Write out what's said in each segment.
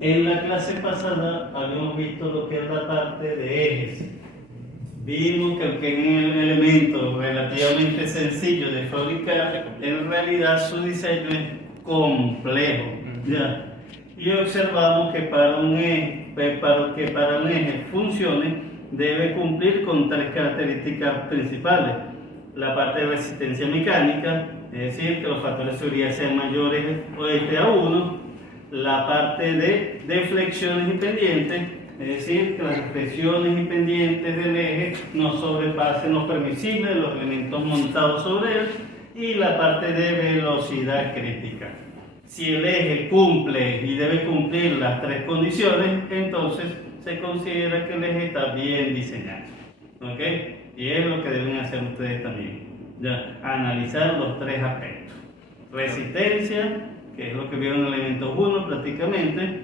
En la clase pasada habíamos visto lo que es la parte de ejes. Vimos que aunque es un elemento relativamente sencillo de fabricar, en realidad su diseño es complejo. ¿Ya? Y observamos que para un eje funcione, debe cumplir con tres características principales. La parte de resistencia mecánica, es decir, que los factores de seguridad sean mayores a 1. La parte de deflexiones y pendientes, es decir, que las flexiones y pendientes del eje no sobrepasen los permisibles de los elementos montados sobre él. Y la parte de velocidad crítica. Si el eje cumple y debe cumplir las tres condiciones, entonces se considera que el eje está bien diseñado. ¿Ok? Y es lo que deben hacer ustedes también. Ya, analizar los tres aspectos. Resistencia, que es lo que vieron en elementos 1 prácticamente.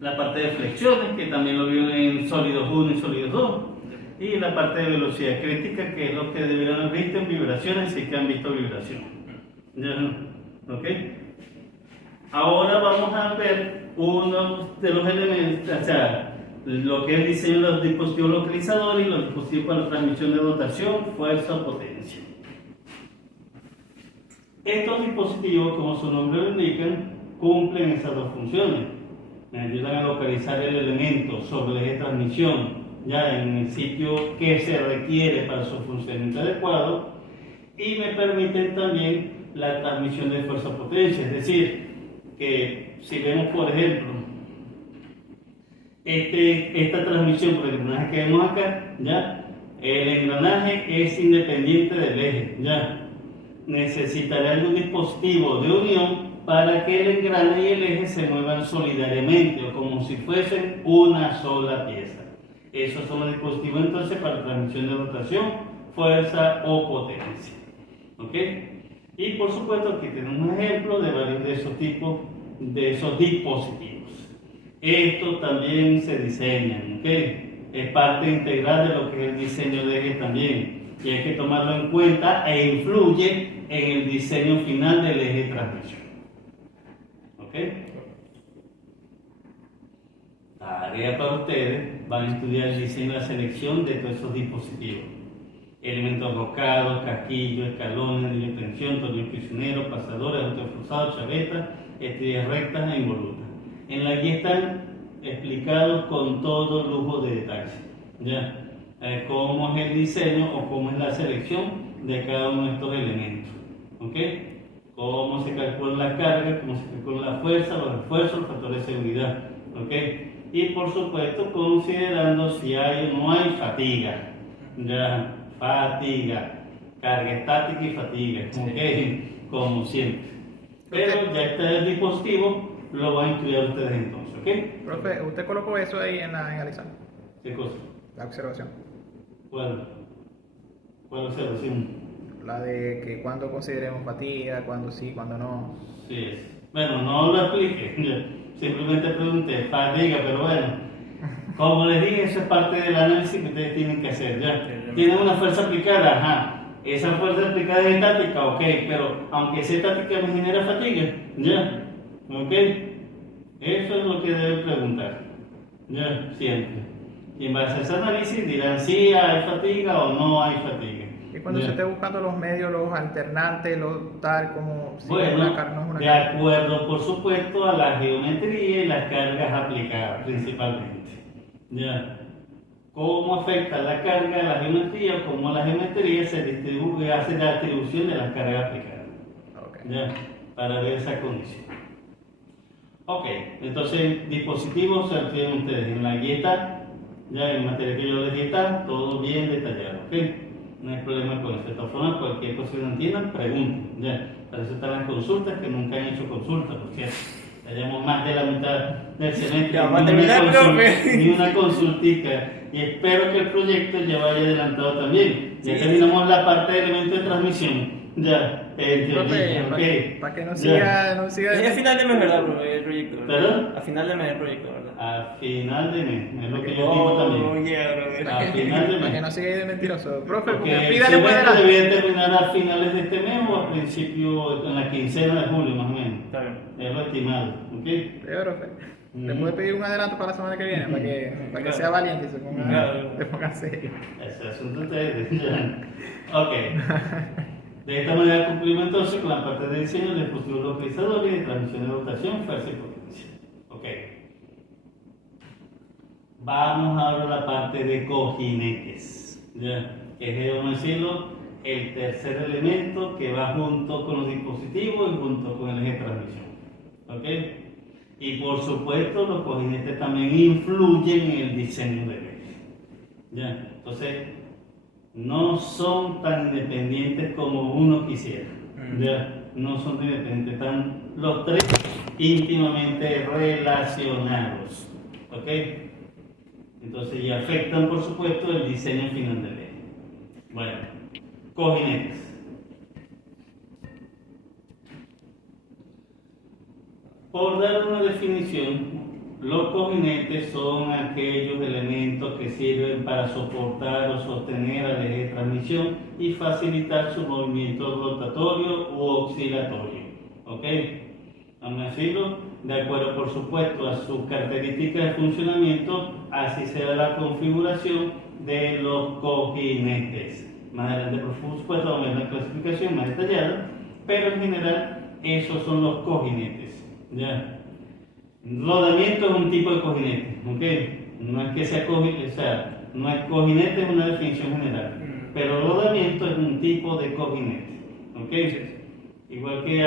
La parte de flexiones, que también lo vieron en sólidos 1 y sólidos 2. Y la parte de velocidad crítica, que es lo que debieron haber visto en vibraciones, si es que han visto vibración. ¿Ya? ¿Ok? Ahora vamos a ver uno de los elementos, o sea, lo que es el diseño de los dispositivos localizadores y los dispositivos para transmisión de rotación, fuerza o potencia. Estos dispositivos, como su nombre lo indica, cumplen esas dos funciones. Me ayudan a localizar el elemento sobre el eje de transmisión, ya en el sitio que se requiere para su funcionamiento adecuado, y me permiten también la transmisión de fuerza-potencia, es decir, que si vemos por ejemplo esta transmisión por el engranaje que vemos acá, ya el engranaje es independiente del eje, ya necesitaré algún dispositivo de unión para que el engrane y el eje se muevan solidariamente o como si fuesen una sola pieza. Esos son los dispositivos entonces para transmisión de rotación, fuerza o potencia. ¿Ok? Y por supuesto aquí tenemos un ejemplo de varios de esos tipos, de esos dispositivos. Estos también se diseñan, ¿ok? Es parte integral de lo que es el diseño de ejes también. Y hay que tomarlo en cuenta e influye en el diseño final del eje de transmisión. ¿Ok? Tarea para ustedes, van a estudiar el diseño y la selección de todos esos dispositivos. Elementos rocados, casquillos, escalones, de tensión, tornillos prisioneros, pasadores, autoforzados, chavetas, estrellas rectas e involutas. En la guía están explicados con todo lujo de detalle. ¿Ya? Cómo es el diseño o cómo es la selección de cada uno de estos elementos. ¿Ok? Cómo se calcula la carga, cómo se calcula la fuerza, los esfuerzos, los factores de seguridad. ¿Ok? Y por supuesto considerando si hay o no hay fatiga. ¿Ya? Fatiga, carga estática y fatiga, como siempre. Pero ya está el dispositivo, lo van a estudiar ustedes entonces, ¿ok? Profe, ¿usted colocó eso ahí en Alizar? ¿Qué cosa? La observación. ¿Cuál observación? La de que cuando consideremos fatiga, cuando sí, cuando no. Sí es. Bueno, no lo expliqué, simplemente pregunté fatiga, pero bueno. Como les dije, eso es parte del análisis que ustedes tienen que hacer, ¿ya? ¿Tienen una fuerza aplicada? Ajá. ¿Esa fuerza aplicada es estática? Ok, pero aunque sea estática me genera fatiga, ¿ya? ¿Ok? Eso es lo que deben preguntar, ¿ya? Siempre. Y en base a ese análisis dirán si hay fatiga o no hay fatiga. Y cuando ¿ya? se esté buscando los medios, los alternantes, los tal como si Bueno, una carga no es una de carga. acuerdo, por supuesto, a la geometría y las cargas aplicadas principalmente. ¿Ya? ¿Cómo afecta la carga a la geometría? ¿Cómo la geometría se distribuye, hace la distribución de las cargas aplicadas? Okay. ¿Ya? Para ver esa condición. Ok, entonces dispositivos se tienen ustedes en la guía, ya en materia que yo les dije está todo bien detallado, ¿ok? No hay problema con eso. De todas formas, cualquier cosa que no entiendan, pregunten, ya. Para eso están las consultas, que nunca han hecho consultas, por cierto. Ya llevamos más de la mitad del semestre, Ya vamos a terminar, profe. ni una consultica. Y espero que el proyecto ya vaya adelantado también. Ya terminamos la parte de elementos de transmisión. Ya, en teoría, ok. Para que no Ya. siga. Es a final de mes, ¿verdad, profe? El proyecto, ¿verdad? ¿Perdón? A final de mes el proyecto, ¿verdad? A final de mes, es lo que yo digo también. Yeah, profe. A final de Para que mes. no siga ahí de mentiroso. Profe, Porque porque el pídale pues semestre adelante. debía terminar a finales de este mes o a principio, en la quincena de julio más o menos. Está bien. Es lo estimado, ¿ok? Profe, ¿le puede pedir un adelanto para la semana que viene? Para que sea valiente y se ponga serio. Ese asunto ustedes. Ok. De esta manera cumplimos entonces con la parte de diseño de dispositivos localizadores y de transmisión de rotación, fuerza y potencia. Ok. Vamos ahora a la parte de cojinetes. ¿Ya? Que es, vamos a decirlo, el tercer elemento que va junto con los dispositivos y junto con el eje de transmisión. ¿Ok? Y por supuesto, los cojinetes también influyen en el diseño del eje. ¿Ya? Entonces, no son tan independientes como uno quisiera. ¿Ya? No son tan independientes, están los tres íntimamente relacionados. ¿Ok? Entonces, y afectan, por supuesto, el diseño final del eje. Bueno, cojinetes. Por dar una definición, los cojinetes son aquellos elementos que sirven para soportar o sostener al eje de transmisión y facilitar su movimiento rotatorio u oscilatorio. ¿Ok? Vamos a decirlo, de acuerdo por supuesto a sus características de funcionamiento, así será la configuración de los cojinetes. Más adelante, por supuesto, vamos a ver la clasificación más detallada, pero en general, esos son los cojinetes. ¿Ya? Rodamiento es un tipo de cojinete, ¿ok? No es que sea cojinete, o sea, no es cojinete, es una definición general, pero rodamiento es un tipo de cojinete, ¿ok? Igual que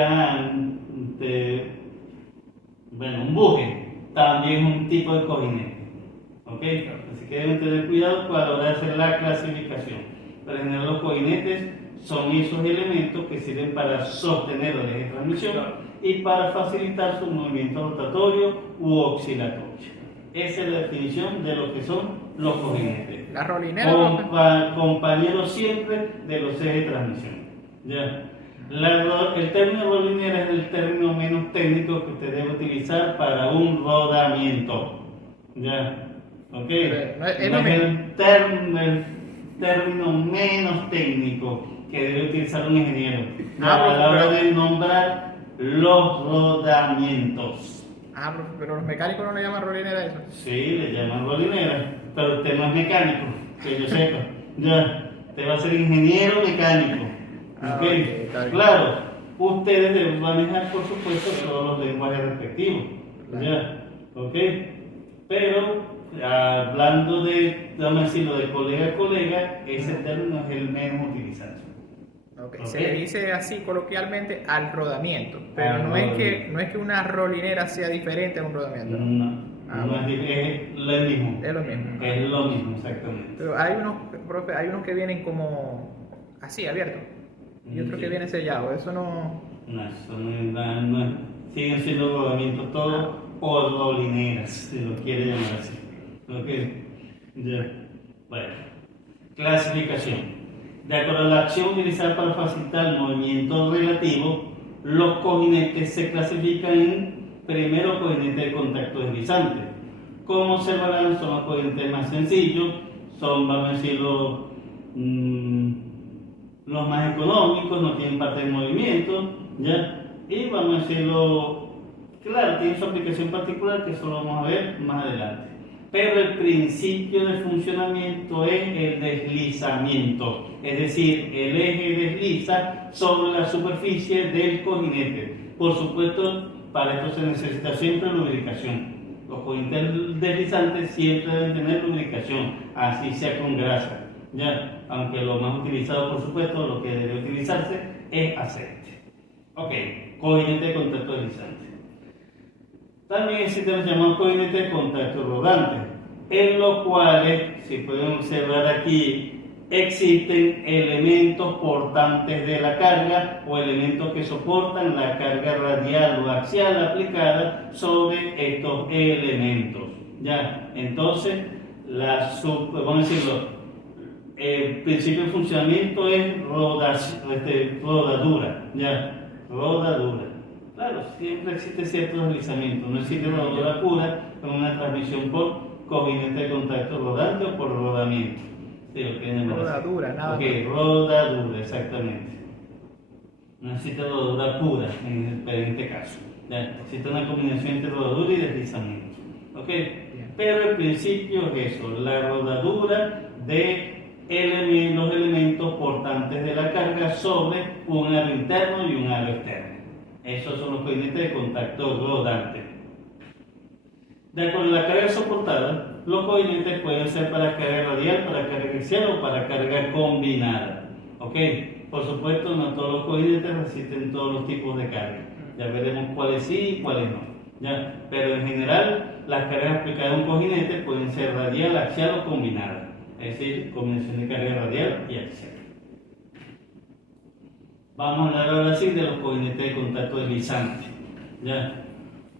bueno, un buje también es un tipo de cojinete, ¿ok? Así que deben tener cuidado para lograr hacer la clasificación. Pero en general los cojinetes son esos elementos que sirven para sostener el eje de transmisión y para facilitar su movimiento rotatorio u oscilatorio. Esa es la definición de lo que son los cojinetes. La rolinera. Compañeros siempre de los ejes de transmisión. ¿Ya? El término rolinera es el término menos técnico que usted debe utilizar para un rodamiento. ¿Ya? ¿Ok? No es el término menos técnico que debe utilizar un ingeniero a la hora de nombrar los rodamientos. Pero los mecánicos no le llaman rolinera a eso. Sí, le llaman rolinera, pero usted no es mecánico, que yo sepa. Ya, usted va a ser ingeniero mecánico. Okay, claro, ustedes deben manejar, por supuesto, todos los lenguajes respectivos. Claro. Ya, ok. Pero hablando vamos a decirlo, de colega a colega, ese término es el menos utilizado. Okay. Se le dice así coloquialmente al rodamiento, pero no es que una rolinera sea diferente a un rodamiento. No es lo mismo. Es lo mismo. Es lo mismo, exactamente. Pero hay unos que vienen como así, abiertos, y otros que vienen sellados. Eso no. No, eso no es. Siguen siendo rodamientos todos o rolineras, si lo quiere llamar así. ¿Ok? Ya. Bueno, clasificación. De acuerdo a la acción utilizada para facilitar el movimiento relativo, los cojinetes se clasifican en primero cojinetes de contacto deslizante. Como observarán, son los cojinetes más sencillos, son, vamos a decirlo, los más económicos, no tienen parte de movimiento, ¿ya? Y vamos a decirlo, claro, tiene su aplicación particular que eso lo vamos a ver más adelante. Pero el principio de funcionamiento es el deslizamiento, es decir, el eje desliza sobre la superficie del cojinete. Por supuesto, para esto se necesita siempre lubricación. Los cojinetes deslizantes siempre deben tener lubricación, así sea con grasa. Ya, aunque lo más utilizado, por supuesto, lo que debe utilizarse es aceite. Ok, cojinete de contacto deslizante. También existen los llamados cojinetes de contacto rodante, en los cuales, si pueden observar aquí, existen elementos portantes de la carga o elementos que soportan la carga radial o axial aplicada sobre estos elementos. Ya, entonces, vamos a decirlo, el principio de funcionamiento es rodadura. Ya, rodadura. Claro, siempre existe cierto deslizamiento, no existe rodadura pura con una transmisión por cojinete de contacto rodante o por rodamiento. Sí, rodadura, nada más. Rodadura, exactamente. No existe rodadura pura en este caso. Ya, existe una combinación entre rodadura y deslizamiento. ¿Ok? Pero el principio es eso, la rodadura de los elementos portantes de la carga sobre un aro interno y un aro externo. Esos son los cojinetes de contacto rodante. De acuerdo a la carga soportada, los cojinetes pueden ser para carga radial, para carga axial o para carga combinada. ¿Ok? Por supuesto, no todos los cojinetes resisten todos los tipos de carga. Ya veremos cuáles sí y cuáles no. ¿Ya? Pero en general, las cargas aplicadas a un cojinete pueden ser radial, axial o combinada. Es decir, combinación de carga radial y axial. Vamos a hablar ahora sí de los cojinetes de contacto deslizante. ¿Ya?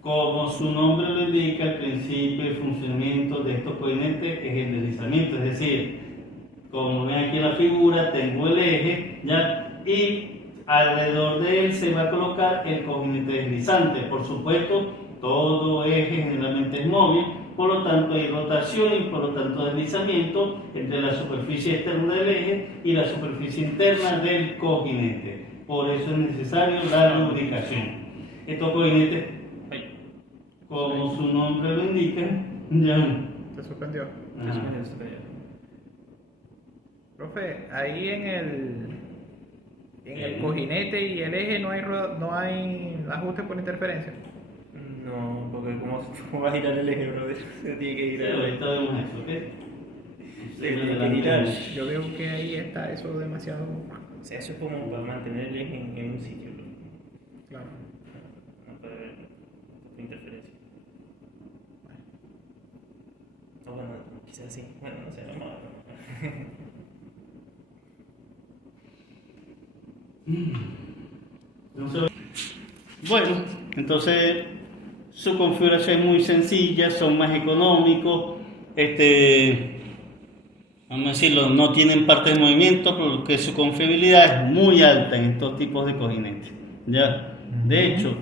Como su nombre lo indica, el principio de funcionamiento de estos cojinetes es el deslizamiento. Es decir, como ven aquí en la figura, tengo el eje, ¿ya? Y alrededor de él se va a colocar el cojinete deslizante. Por supuesto, todo eje generalmente es móvil, por lo tanto hay rotación y por lo tanto deslizamiento entre la superficie externa del eje y la superficie interna del cojinete. Por eso es necesario la lubricación. Estos cojinetes, como su nombre lo indica, ya. Se suspendió. Ajá. Profe, ahí en el cojinete y el eje no hay ajuste por interferencia. No, porque ¿cómo va a girar el eje, brother? Se tiene que girar. Pero ahorita vemos eso, ¿ok? Se tiene que girar. Yo veo que ahí está eso demasiado O sea, eso es como para mantener el eje en un sitio, bro. claro. No puede haber interferencia. O bueno, quizás sí. Bueno, no sé, vamos a ver. Bueno, entonces su configuración es muy sencilla, son más económicos, vamos a decirlo, no tienen parte de movimiento, por lo que su confiabilidad es muy alta en estos tipos de cojinetes. ¿Ya? De hecho,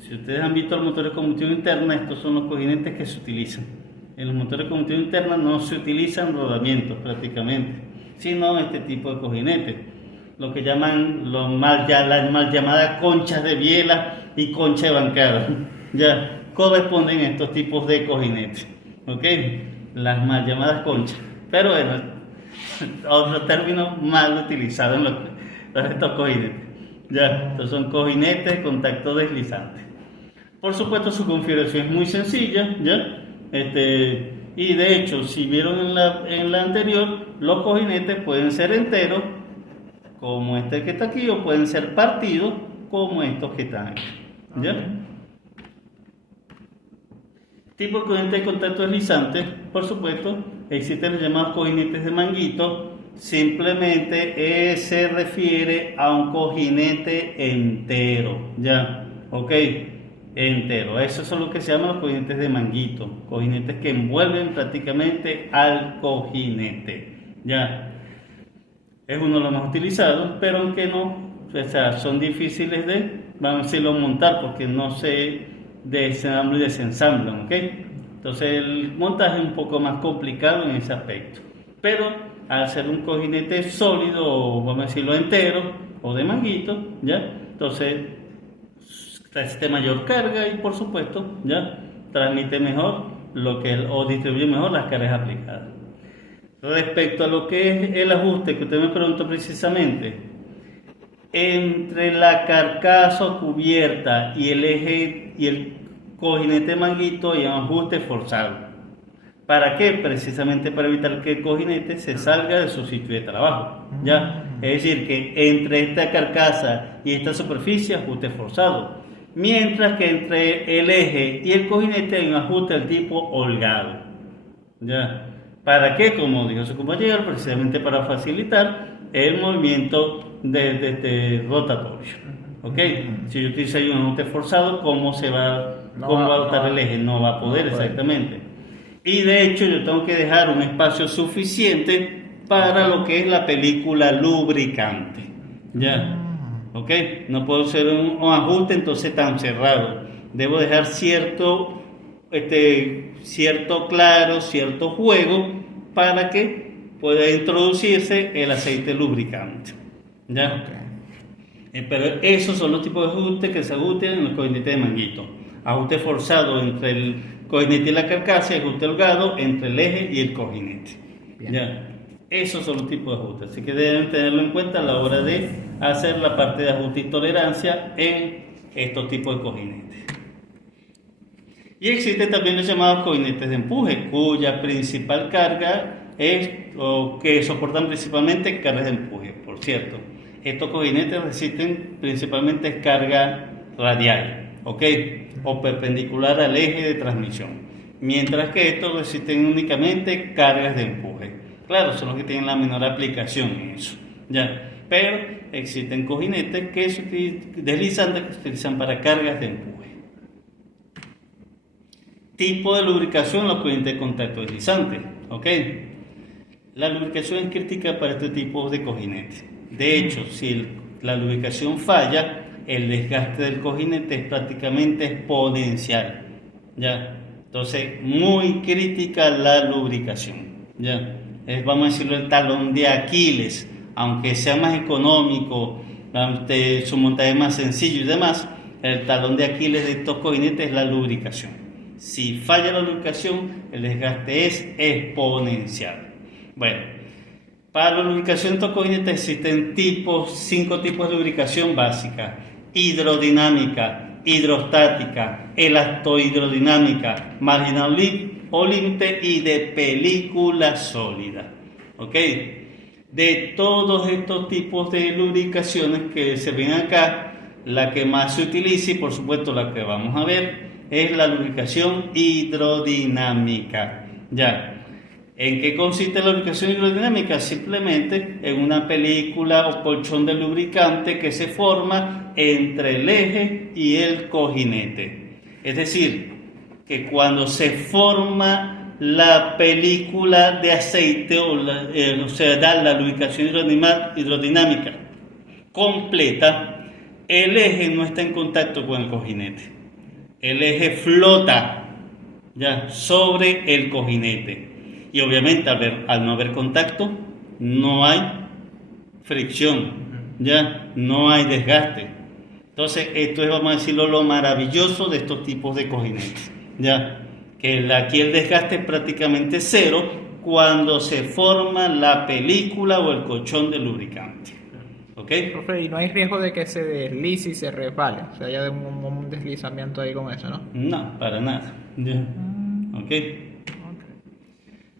si ustedes han visto los motores de combustión interna, estos son los cojinetes que se utilizan. En los motores de combustión interna no se utilizan rodamientos prácticamente, sino este tipo de cojinetes, lo que llaman las mal llamadas conchas de biela y concha de bancada. Ya corresponden a estos tipos de cojinetes, ¿ok? Las mal llamadas conchas. Pero bueno, otro término mal utilizado en estos cojinetes. Ya, estos son cojinetes de contacto deslizante. Por supuesto, su configuración es muy sencilla, ¿ya? Y de hecho, si vieron en la anterior, los cojinetes pueden ser enteros, como este que está aquí, o pueden ser partidos, como estos que están aquí. ¿Ya? Tipo de cojinete de contacto deslizante, por supuesto, existen los llamados cojinetes de manguito. Simplemente se refiere a un cojinete entero, ¿ya? ¿Ok? Entero. Esos son lo que se llaman los cojinetes de manguito, cojinetes que envuelven prácticamente al cojinete, ¿ya? Es uno de los más utilizados, pero aunque no, o sea, son difíciles de, vamos a decirlo, montar porque no se desensamblan y desensamblan, ¿ok? Entonces el montaje es un poco más complicado en ese aspecto, pero al ser un cojinete sólido, o vamos a decirlo entero, o de manguito, ¿ya? Entonces resiste mayor carga y por supuesto, ¿ya? Transmite mejor o distribuye mejor las cargas aplicadas. Respecto a lo que es el ajuste que usted me preguntó precisamente, entre la carcasa o cubierta y el eje y el cojinete manguito hay un ajuste forzado. ¿Para qué? Precisamente para evitar que el cojinete se salga de su sitio de trabajo, ¿ya? Es decir, que entre esta carcasa y esta superficie ajuste forzado, mientras que entre el eje y el cojinete hay un ajuste del tipo holgado, ¿ya? ¿Para qué? Como dijo su compañero, precisamente para facilitar el movimiento rotatorio. ¿Ok? Si yo utilizo ahí un ajuste forzado, ¿cómo va a adoptar el eje? No va a poder, exactamente. Y de hecho yo tengo que dejar un espacio suficiente para lo que es la película lubricante. ¿Ya? ¿Ok? No puedo hacer un ajuste entonces tan cerrado. Debo dejar cierto claro, cierto juego para que pueda introducirse el aceite lubricante. ¿Ya? Pero esos son los tipos de ajustes que se ajustan en los cojinetes de manguito. Ajuste forzado entre el cojinete y la carcasa y ajuste holgado entre el eje y el cojinete. Bien. Ya. Esos son los tipos de ajustes. Así que deben tenerlo en cuenta a la hora de hacer la parte de ajuste y tolerancia en estos tipos de cojinetes. Y existen también los llamados cojinetes de empuje, cuya principal carga es, o que soportan principalmente cargas de empuje. Por cierto, estos cojinetes resisten principalmente carga radial, ¿ok? O perpendicular al eje de transmisión, mientras que estos resisten únicamente cargas de empuje. Claro, son los que tienen la menor aplicación en eso, ¿ya? Pero existen cojinetes deslizantes que se utilizan para cargas de empuje. Tipo de lubricación, los cojinetes de contacto deslizante, ¿ok? La lubricación es crítica para este tipo de cojinetes. De hecho, si la lubricación falla, el desgaste del cojinete es prácticamente exponencial, ¿ya? Entonces, muy crítica la lubricación, ¿ya? Vamos a decirlo, el talón de Aquiles, aunque sea más económico, su montaje es más sencillo y demás, el talón de Aquiles de estos cojinetes es la lubricación. Si falla la lubricación, el desgaste es exponencial. Bueno, para la lubricación de estos cojinetes existen 5 tipos de lubricación básica: hidrodinámica, hidrostática, elastohidrodinámica, marginal o límite y de película sólida. ¿Ok? De todos estos tipos de lubricaciones que se ven acá, la que más se utiliza, y por supuesto la que vamos a ver, es la lubricación hidrodinámica. Ya. ¿En qué consiste la lubricación hidrodinámica? Simplemente en una película o colchón de lubricante que se forma entre el eje y el cojinete. Es decir, que cuando se forma la película de aceite, o sea, da la lubricación hidrodinámica completa, el eje no está en contacto con el cojinete. El eje flota ya sobre el cojinete. Y obviamente al no haber contacto, no hay fricción, ya no hay desgaste. Entonces, esto es, vamos a decirlo, lo maravilloso de estos tipos de cojinetes, ya que aquí el desgaste es prácticamente cero cuando se forma la película o el colchón de lubricante. ¿Ok? Profe, y no hay riesgo de que se deslice y se resbale, o sea, haya un deslizamiento ahí con eso, ¿no? No, para nada. Ya. ¿Ok?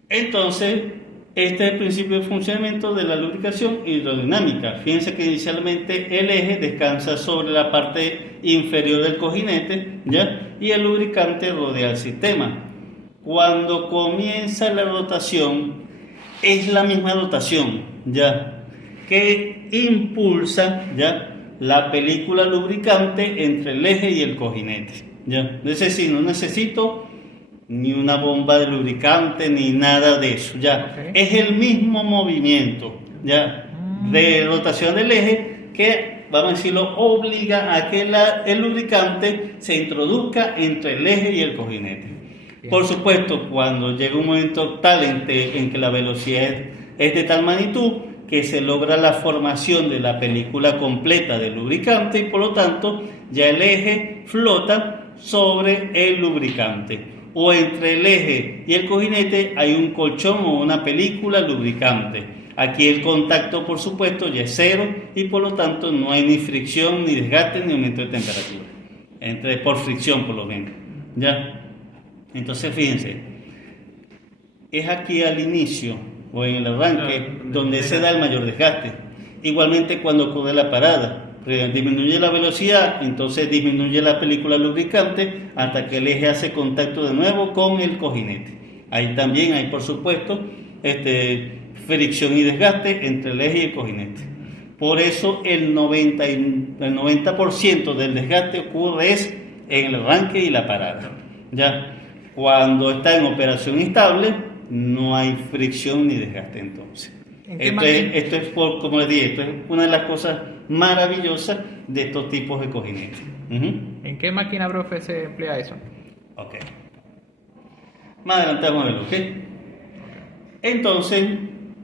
Entonces, este es el principio de funcionamiento de la lubricación hidrodinámica. Fíjense que inicialmente el eje descansa sobre la parte inferior del cojinete, ¿ya? Y el lubricante rodea el sistema. Cuando comienza la rotación, es la misma rotación, ¿ya? Que impulsa, ¿ya? La película lubricante entre el eje y el cojinete, ¿ya? Es decir, no necesito ni una bomba de lubricante ni nada de eso, ya. Okay. Es el mismo movimiento, ya, de rotación del eje que, vamos a decirlo, obliga a que el lubricante se introduzca entre el eje y el cojinete. Bien. Por supuesto, cuando llega un momento tal en que la velocidad es de tal magnitud que se logra la formación de la película completa del lubricante y por lo tanto ya el eje flota sobre el lubricante. O entre el eje y el cojinete hay un colchón o una película lubricante. Aquí el contacto, por supuesto, ya es cero y por lo tanto no hay ni fricción, ni desgaste, ni aumento de temperatura. Por fricción, por lo menos. ¿Ya? Entonces, fíjense, es aquí al inicio o en el arranque donde se da el mayor desgaste. Igualmente cuando ocurre la parada. Disminuye la velocidad, entonces disminuye la película lubricante hasta que el eje hace contacto de nuevo con el cojinete. Ahí también hay, por supuesto, fricción y desgaste entre el eje y el cojinete. Por eso el 90% del desgaste ocurre en el arranque y la parada. ¿Ya? Cuando está en operación estable, no hay fricción ni desgaste entonces. Esto es como les dije, esto es una de las cosas maravillosas de estos tipos de cojinetes. ¿En qué máquina, profe, se emplea eso? Ok. Más adelante vamos a verlo, ¿ok? Entonces,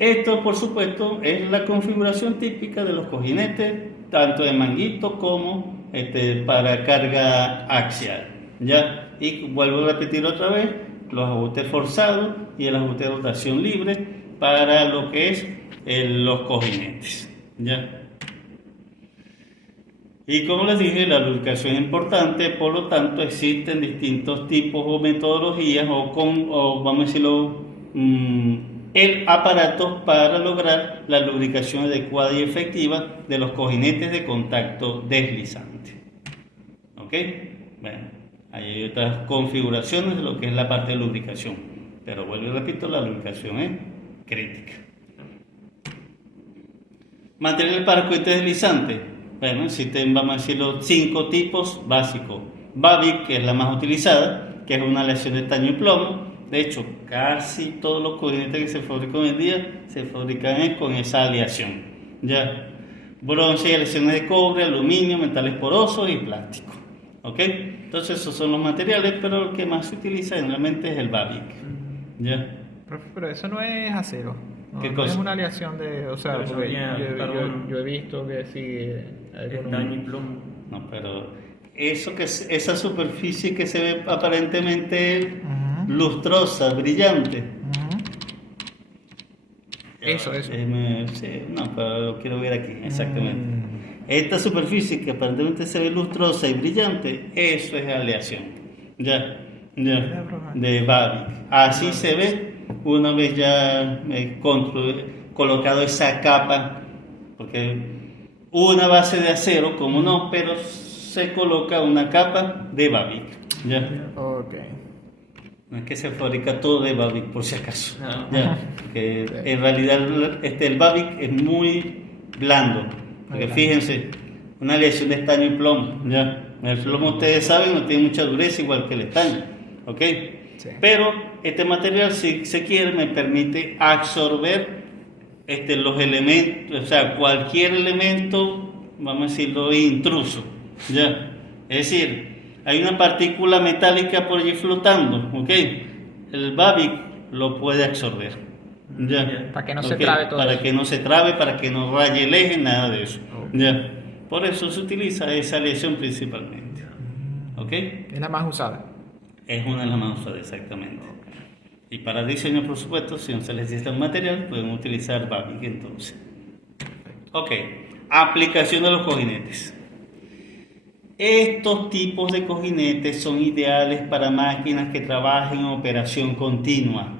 esto por supuesto es la configuración típica de los cojinetes tanto de manguito como para carga axial, ¿ya? Y vuelvo a repetir otra vez, los ajustes forzados y el ajuste de rotación libre para lo que es los cojinetes, ¿ya? Y como les dije, la lubricación es importante, por lo tanto existen distintos tipos o metodologías o vamos a decirlo, aparatos para lograr la lubricación adecuada y efectiva de los cojinetes de contacto deslizante. ¿Ok? Bueno, ahí hay otras configuraciones de lo que es la parte de lubricación, pero vuelvo y repito, la lubricación es crítica. Material para cohetes deslizantes. Bueno, existen, vamos a decirlo, 5 tipos básicos. Babic, que es la más utilizada, que es una aleación de estaño y plomo. De hecho, casi todos los cojinetes que se fabrican hoy en día se fabrican con esa aleación. ¿Ya? Bronce y aleaciones de cobre, aluminio, metales porosos y plástico. ¿Ok? Entonces esos son los materiales, pero el que más se utiliza generalmente es el Babic. ¿Ya? Pero eso no es acero. No, ¿Qué no cosa? es una aleación de... O sea, Pero eso porque tiene carbono. yo he visto que sí... Estaño y plomo. No, pero esa superficie que se ve aparentemente lustrosa, brillante. Eso. Sí, no, pero lo quiero ver aquí, exactamente. Esta superficie que aparentemente se ve lustrosa y brillante, eso es aleación. Ya, de Babic. Así se ve una vez ya colocado esa capa, porque una base de acero, como no, pero se coloca una capa de Babic. Ya. Ok. No es que se fabrica todo de Babic, por si acaso. No. Ya, que en realidad el Babic es muy blando. Porque fíjense, una aleación de estaño y plomo. Ya. El plomo, ustedes saben, no tiene mucha dureza, igual que el estaño. ¿Ok? Sí. Pero este material, si se quiere, me permite absorber los elementos, o sea, cualquier elemento, vamos a decirlo, intruso. Ya. Es decir, hay una partícula metálica por allí flotando, ¿ok? El Babic lo puede absorber, ¿ya? Para que no se trabe todo para eso. que no se trabe, para que no raye el eje, nada de eso, ¿ya? Por eso se utiliza esa aleación principalmente, ¿ok? Es la más usada. Es una de las más usadas, exactamente. Y para diseño, por supuesto, si no se les necesita un material, pueden utilizar Babic entonces. Ok, aplicación de los cojinetes. Estos tipos de cojinetes son ideales para máquinas que trabajen en operación continua.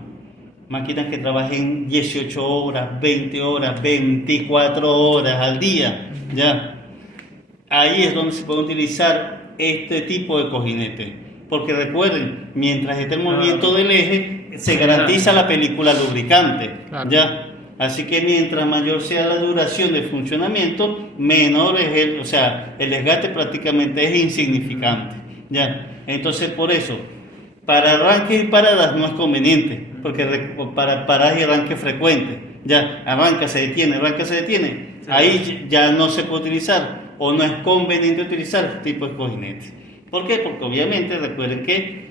Máquinas que trabajen 18 horas, 20 horas, 24 horas al día. ¿Ya? Ahí es donde se puede utilizar este tipo de cojinete. Porque recuerden, mientras esté el movimiento del eje, se garantiza la película lubricante. Claro. ¿Ya? Así que mientras mayor sea la duración de funcionamiento, menor es el desgaste prácticamente es insignificante. ¿Ya? Entonces, por eso, para arranques y paradas no es conveniente, porque para paradas y arranques frecuentes, ya, arranca, se detiene, sí. Ahí ya no se puede utilizar, o no es conveniente utilizar este tipo de cojinetes. ¿Por qué? Porque obviamente recuerden que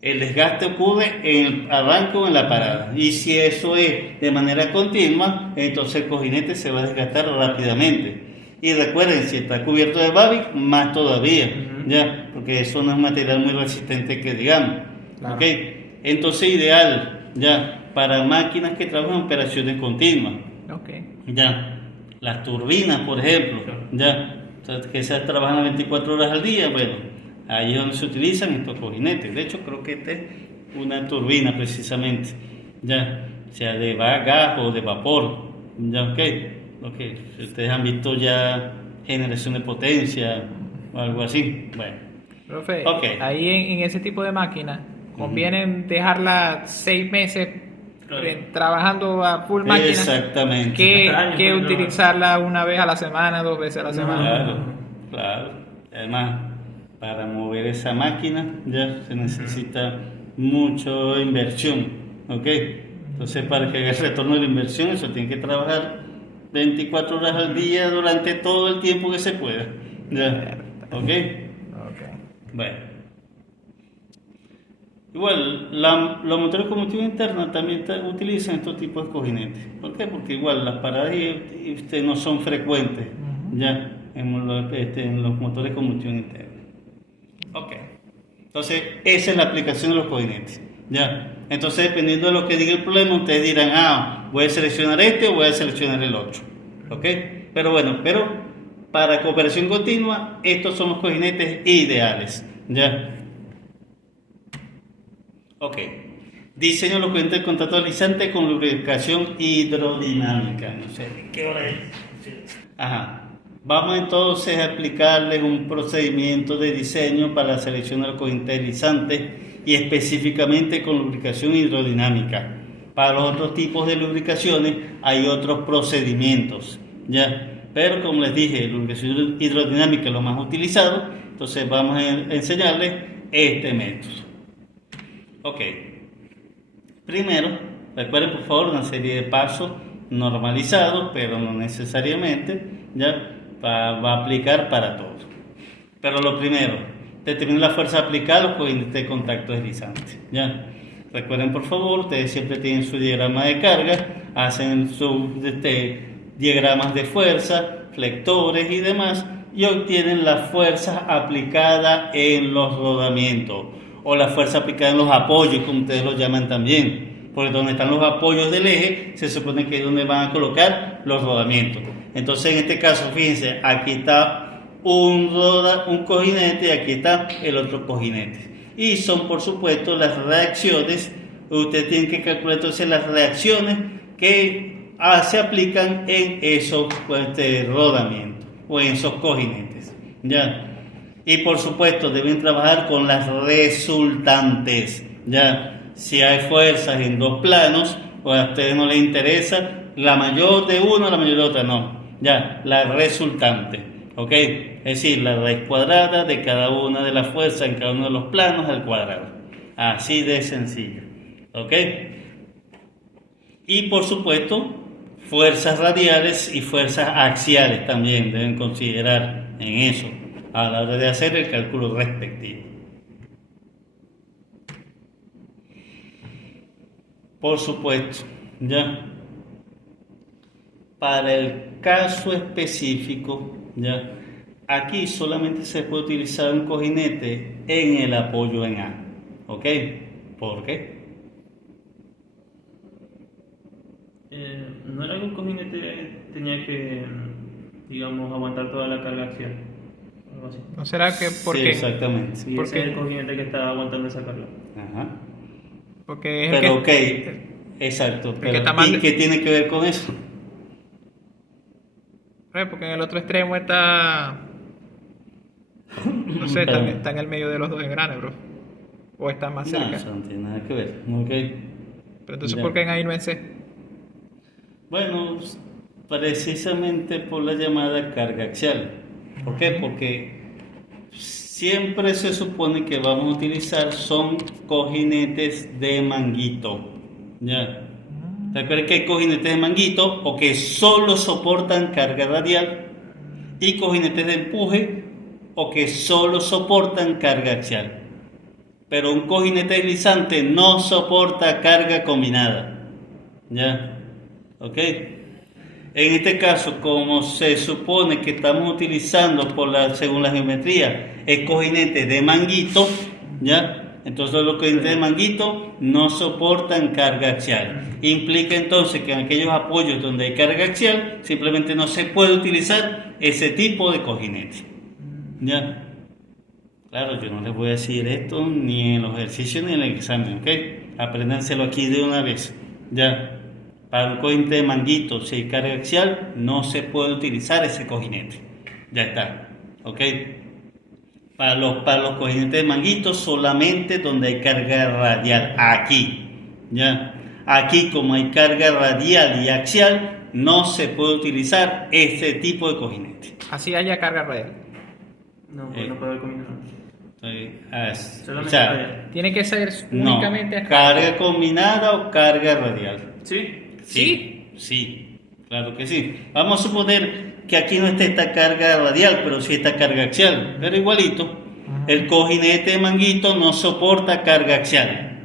el desgaste ocurre en el arranque o en la parada. Y si eso es de manera continua, entonces el cojinete se va a desgastar rápidamente. Y recuerden, si está cubierto de Babic, más todavía, ¿ya? Porque eso no es material muy resistente que digamos. Claro. ¿Okay? Entonces ideal, ¿ya? Para máquinas que trabajan en operaciones continuas. Okay. ¿Ya? Las turbinas, por ejemplo, ¿ya? O sea, que esas trabajan 24 horas al día, bueno. Ahí es donde se utilizan estos cojinetes. De hecho, creo que esta es una turbina precisamente, ya sea de gas o de vapor. Ya, ok. Si ustedes han visto ya generación de potencia o algo así. Bueno, Profe, okay. Ahí en ese tipo de máquina, conviene dejarla 6 meses trabajando a full máquina. Exactamente. Que utilizarla una vez a la semana, 2 veces a la semana. Claro. Además, para mover esa máquina ya se necesita mucha inversión, ¿ok? Entonces para que haya el retorno de la inversión, eso tiene que trabajar 24 horas al día durante todo el tiempo que se pueda, ¿ya? ¿Ok? Bueno. Igual, los motores de combustión interna también utilizan estos tipos de cojinetes. ¿Por qué? Porque igual las paradas no son frecuentes, ¿ya? en los motores de combustión interna. Ok. Entonces, esa es la aplicación de los cojinetes. Ya. Entonces, dependiendo de lo que diga el problema, ustedes dirán, voy a seleccionar este o voy a seleccionar el otro. ¿Ok? Pero bueno, para cooperación continua, estos son los cojinetes ideales. Ya. Ok. Diseño de los cojinetes contactualizantes con lubricación hidrodinámica. No sé, ¿qué hora es? Ajá. Vamos entonces a aplicarles un procedimiento de diseño para la selección del cojinetes deslizantes y específicamente con lubricación hidrodinámica. Para los otros tipos de lubricaciones hay otros procedimientos, ¿ya? Pero como les dije, la lubricación hidrodinámica es lo más utilizado, entonces vamos a enseñarles este método. Ok. Primero, recuerden por favor una serie de pasos normalizados, pero no necesariamente, ¿ya? Va a aplicar para todos. Pero lo primero, determinar la fuerza aplicada a los cojinetes de contacto deslizantes, ¿ya? Recuerden por favor, ustedes siempre tienen su diagrama de carga, hacen sus diagramas de fuerza, flectores y demás, y obtienen la fuerza aplicada en los rodamientos, o la fuerza aplicada en los apoyos, como ustedes lo llaman también, porque donde están los apoyos del eje, se supone que es donde van a colocar los rodamientos. Entonces en este caso, fíjense, aquí está un cojinete y aquí está el otro cojinete. Y son por supuesto las reacciones, ustedes tienen que calcular entonces las reacciones que se aplican en esos rodamientos o en esos cojinetes, ¿ya? Y por supuesto deben trabajar con las resultantes, ¿ya? Si hay fuerzas en dos planos, pues a ustedes no les interesa la mayor de uno, la mayor de otra, no. Ya, la resultante, ¿ok? Es decir, la raíz cuadrada de cada una de las fuerzas en cada uno de los planos al cuadrado. Así de sencillo, ¿ok? Y por supuesto, fuerzas radiales y fuerzas axiales también deben considerar en eso a la hora de hacer el cálculo respectivo. Por supuesto, ya. Para el caso específico, ya, aquí solamente se puede utilizar un cojinete en el apoyo en A, ¿ok? ¿Por qué? ¿No era que un cojinete tenía que, digamos, aguantar toda la carga axial? Algo así. ¿No será que porque, Sí, exactamente. Y porque, ese es el cojinete que está aguantando esa carga. Ajá. porque es Pero que, ok, exacto. que Pero, está mal ¿y de- qué tiene que ver con eso? porque en el otro extremo está, no sé, Pero- está en el medio de los dos engranes, bro. O está más No, cerca. eso no tiene nada que ver. Ok. Pero entonces, Ya. ¿por qué en ahí no es C? Bueno, precisamente por la llamada carga axial. ¿Por qué? Porque siempre se supone que vamos a utilizar son cojinetes de manguito. ¿Ya? Recuerden que hay cojinetes de manguito o que solo soportan carga radial y cojinetes de empuje o que solo soportan carga axial. Pero un cojinete deslizante no soporta carga combinada. ¿Ya? ¿Ok? En este caso, como se supone que estamos utilizando según la geometría, el cojinete de manguito, ¿ya? Entonces los cojinetes de manguito no soportan carga axial. Implica entonces que en aquellos apoyos donde hay carga axial, simplemente no se puede utilizar ese tipo de cojinete. ¿Ya? Claro, yo no les voy a decir esto ni en los ejercicios ni en el examen, ¿ok? Apréndanselo aquí de una vez, ¿ya? Para un cojinete de manguito, si hay carga axial, no se puede utilizar ese cojinete. Ya está, ¿ok? Para los cojinetes de manguito, solamente donde hay carga radial, aquí, ¿ya? Aquí, como hay carga radial y axial, no se puede utilizar este tipo de cojinete. Así haya carga radial. No, pues no puede haber combinación. Solamente O sea, radial. Tiene que ser no, únicamente carga combinada o carga radial. ¿Sí? Sí, claro que sí. Vamos a suponer que aquí no está esta carga radial, pero sí esta carga axial. Pero igualito, el cojinete de manguito no soporta carga axial.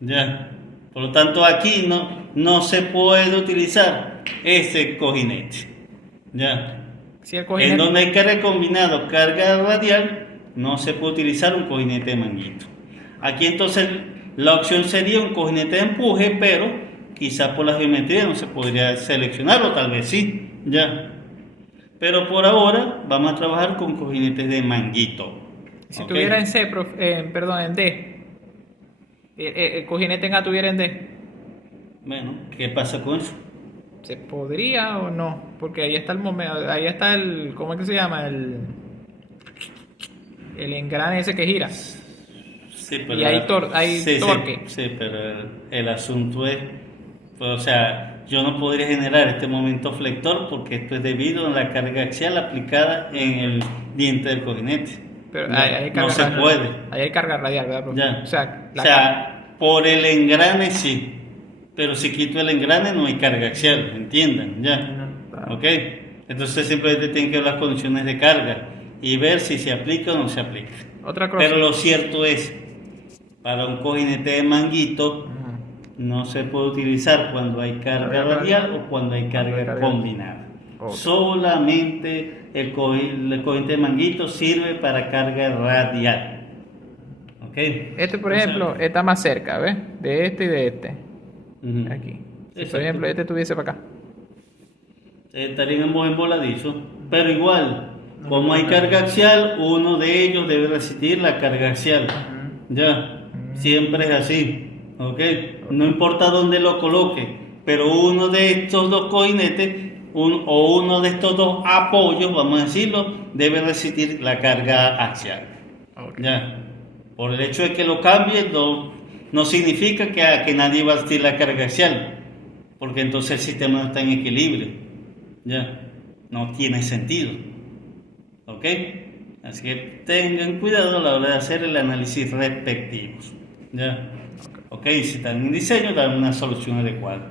Ya. Por lo tanto, aquí no se puede utilizar este cojinete. Ya. Si el En cojinete, donde hay carga combinado, carga radial, no se puede utilizar un cojinete de manguito. Aquí entonces la opción sería un cojinete de empuje, pero quizás por la geometría no se podría seleccionar, o tal vez sí, ya. Pero por ahora vamos a trabajar con cojinetes de manguito. si ¿Ok? tuviera en C, perdón, en D, el cojinete en A tuviera en D, Bueno, ¿qué pasa con eso? ¿se podría o no? Porque ahí está el momento, ahí está el, ¿cómo es que se llama? El engrane ese que gira. Sí, Y hay torque. Sí, pero el asunto es, pues, o sea, yo no podría generar este momento flector porque esto es debido a la carga axial aplicada en el diente del cojinete. Pero Ya, ahí hay no carga se radial. puede. Ahí hay carga radial, ¿verdad, profe? Ya. O sea, O sea, por el engrane sí, pero si quito el engrane no hay carga axial, ¿entiendan? Ya. Claro. ¿Ok? Entonces simplemente tienen que ver las condiciones de carga y ver si se aplica o no se aplica. Otra cosa. Pero lo cierto es, para un cojinete de manguito no se puede utilizar cuando hay carga Carga radial o cuando hay carga carga. combinada. Ok. Solamente el cojinete de manguito sirve para carga radial. ¿Ok? Este, por ejemplo, está más cerca, ¿ves? De este y de este. Ujú. Aquí. Si, por Exacto. ejemplo, este estuviese para acá. Estarían ambos emboladizos, pero igual, como hay carga axial, uno de ellos debe resistir la carga axial. Ya, siempre es así, ¿ok? No importa dónde lo coloque, pero uno de estos dos cojinetes o uno de estos dos apoyos, vamos a decirlo, debe resistir la carga axial. Ok. Ya, por el hecho de que lo cambie, no significa que nadie va a resistir la carga axial, porque entonces el sistema no está en equilibrio. Ya, no tiene sentido. ¿Ok? Así que tengan cuidado a la hora de hacer el análisis respectivos. ¿Ya? ¿Ok? Si están en diseño, dan una solución adecuada.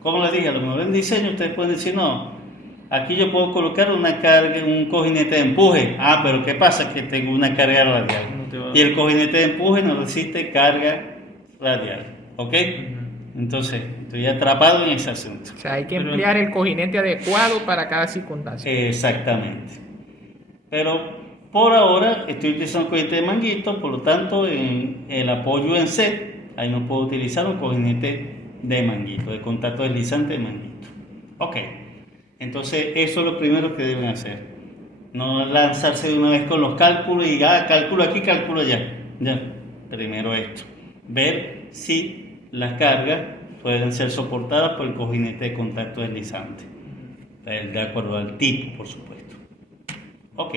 Como les dije, a lo mejor en diseño ustedes pueden decir, no, aquí yo puedo colocar una carga, un cojinete de empuje. Ah, pero ¿qué pasa? Que tengo una carga radial. Y el cojinete de empuje no resiste carga radial. ¿Ok? Entonces, estoy atrapado en ese asunto. O sea, hay que emplear el cojinete adecuado para cada circunstancia. Exactamente. Pero por ahora estoy utilizando un cojinete de manguito, por lo tanto, en el apoyo en C, ahí no puedo utilizar un cojinete de manguito, de contacto deslizante de manguito. Ok, entonces eso es lo primero que deben hacer. No lanzarse de una vez con los cálculos y cálculo aquí, cálculo allá. Ya, primero esto. Ver si las cargas pueden ser soportadas por el cojinete de contacto deslizante, de acuerdo al tipo, por supuesto. Ok.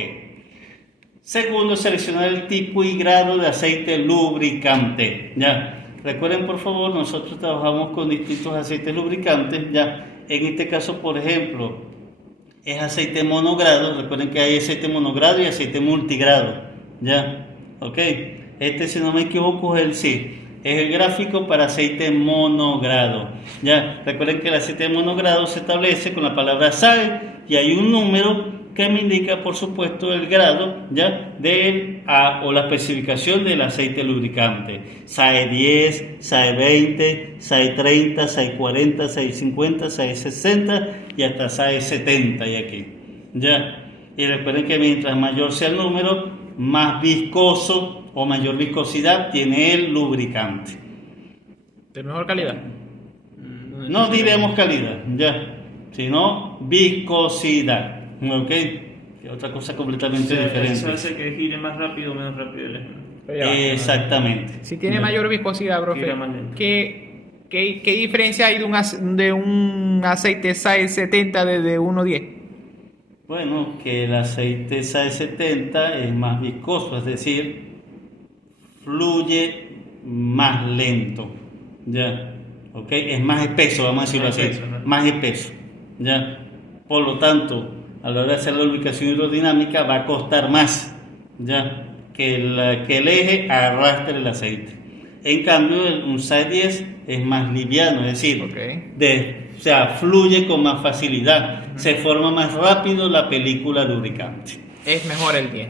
Segundo, seleccionar el tipo y grado de aceite lubricante. Ya, recuerden por favor, nosotros trabajamos con distintos aceites lubricantes. Ya, en este caso, por ejemplo, es aceite monogrado. Recuerden que hay aceite monogrado y aceite multigrado. Ya, ok. Este, si no me equivoco, es el sí. Es el gráfico para aceite monogrado. Ya, recuerden que el aceite monogrado se establece con la palabra SAE y hay un número que me indica, por supuesto, el grado ya o la especificación del aceite lubricante. SAE 10, SAE 20, SAE 30, SAE 40, SAE 50, SAE 60 y hasta SAE 70 y aquí. Ya. Y recuerden que mientras mayor sea el número, más viscoso o mayor viscosidad tiene el lubricante. ¿De mejor calidad? No diremos calidad, ya, sino viscosidad. ¿Ok? Que otra cosa completamente diferente. Eso hace que gire más rápido o menos rápido el eje. Exactamente. Si tiene Ya. mayor viscosidad, profe, Gira más lento. ¿qué diferencia hay de un aceite SAE 70 de 1.10? Bueno, que el aceite SAE 70 es más viscoso, es decir, fluye más lento, ya, ¿ok? Es más espeso, vamos a decirlo Más así, espeso, ¿no? más espeso, ya. Por lo tanto, a la hora de hacer la lubricación hidrodinámica va a costar más, ya, que el eje arrastre el aceite. En cambio, un SAE 10 es más liviano, es decir, Ok. o sea, fluye con más facilidad, se forma más rápido la película lubricante. Es mejor el 10.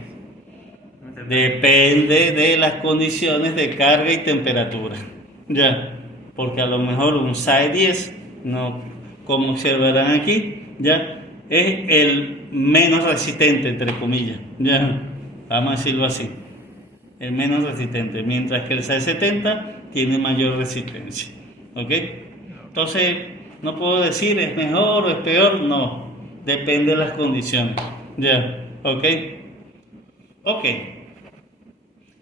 Depende de las condiciones de carga y temperatura, ya, porque a lo mejor un SAE 10, no, como observarán aquí, ya, es el menos resistente, entre comillas, ya, vamos a decirlo así, el menos resistente, mientras que el 670 tiene mayor resistencia, ¿ok? Entonces, no puedo decir es mejor o es peor, no, depende de las condiciones, ya, ¿ok? Ok,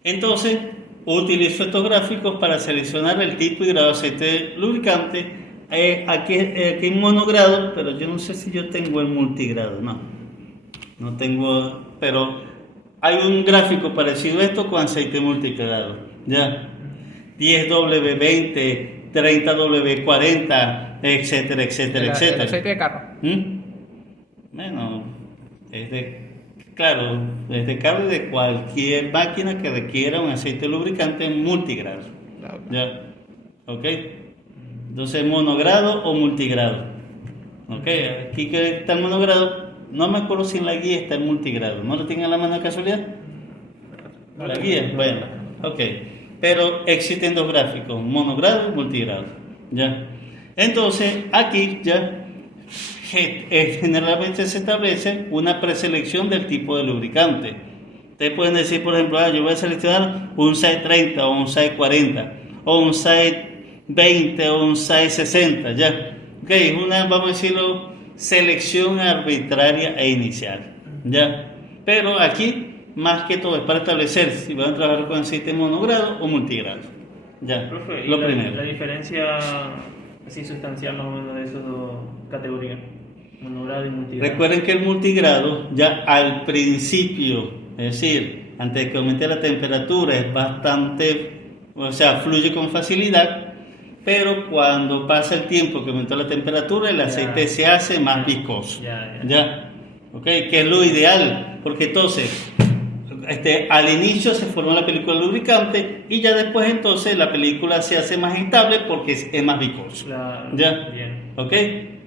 entonces utilizo estos gráficos para seleccionar el tipo y grado de aceite lubricante. Aquí en monogrado, pero yo no sé si yo tengo el multigrado, no tengo, pero hay un gráfico parecido a esto con aceite multigrado, ya, 10W20, 30W40, etcétera, etcétera, etcétera. El aceite de carro. Bueno, claro, es de carro y de cualquier máquina que requiera un aceite lubricante multigrado, Claro. ya, ¿ok? Entonces, monogrado o multigrado. Ok, aquí que está el monogrado, no me acuerdo si en la guía está el multigrado. ¿No lo tienen a la mano de casualidad? La guía, bueno, ok. Pero existen dos gráficos, monogrado y multigrado. ¿Ya? Entonces, aquí ya generalmente se establece una preselección del tipo de lubricante. Ustedes pueden decir, por ejemplo, yo voy a seleccionar un 630 o un 640 o un 620 o un 660, ya. Ok, una, vamos a decirlo, selección arbitraria e inicial, ya. Pero aquí, más que todo, es para establecer si van a trabajar con aceite monogrado o multigrado, ya. Profe, Lo la primero. diferencia así sustancial más o menos de esas dos categorías, monogrado y multigrado. Recuerden que el multigrado ya al principio, es decir, antes de que aumente la temperatura, es bastante, o sea, fluye con facilidad, pero cuando pasa el tiempo que aumentó la temperatura, el aceite se hace más viscoso. Ya, ¿ok? Que es lo ideal, porque entonces, al inicio se forma la película lubricante y ya después entonces la película se hace más estable porque es más viscoso. Ya, bien. ¿ok?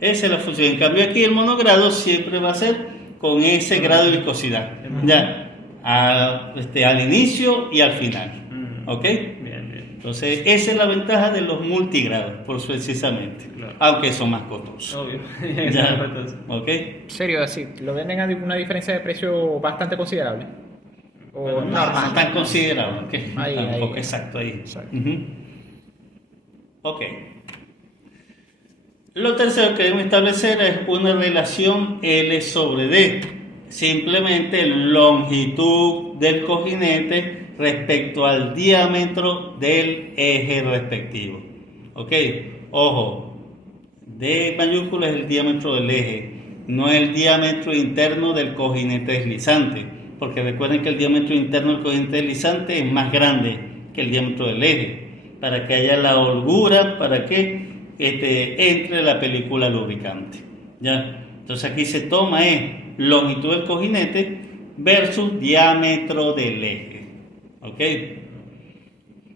Esa es la función. En cambio aquí el monogrado siempre va a ser con ese grado de viscosidad. Ya, al inicio y al final. ¿Ok? Bien. Entonces, esa es la ventaja de los multigrados, precisamente, Claro. aunque son más costosos. Obvio. Ya, ¿ok? Serio, así, lo venden a una diferencia de precio bastante considerable. O Bueno, no normal. tan considerable, ¿ok? Ahí. Exacto, ahí. Exacto. Ujú. Ok. Lo tercero que debemos establecer es una relación L sobre D. Simplemente longitud del cojinete respecto al diámetro del eje respectivo. Ok, ojo, D mayúscula es el diámetro del eje, no el diámetro interno del cojinete deslizante, porque recuerden que el diámetro interno del cojinete deslizante es más grande que el diámetro del eje, para que haya la holgura, para que entre la película lubricante. ¿Ya? Entonces aquí se toma longitud del cojinete versus diámetro del eje. ¿Ok?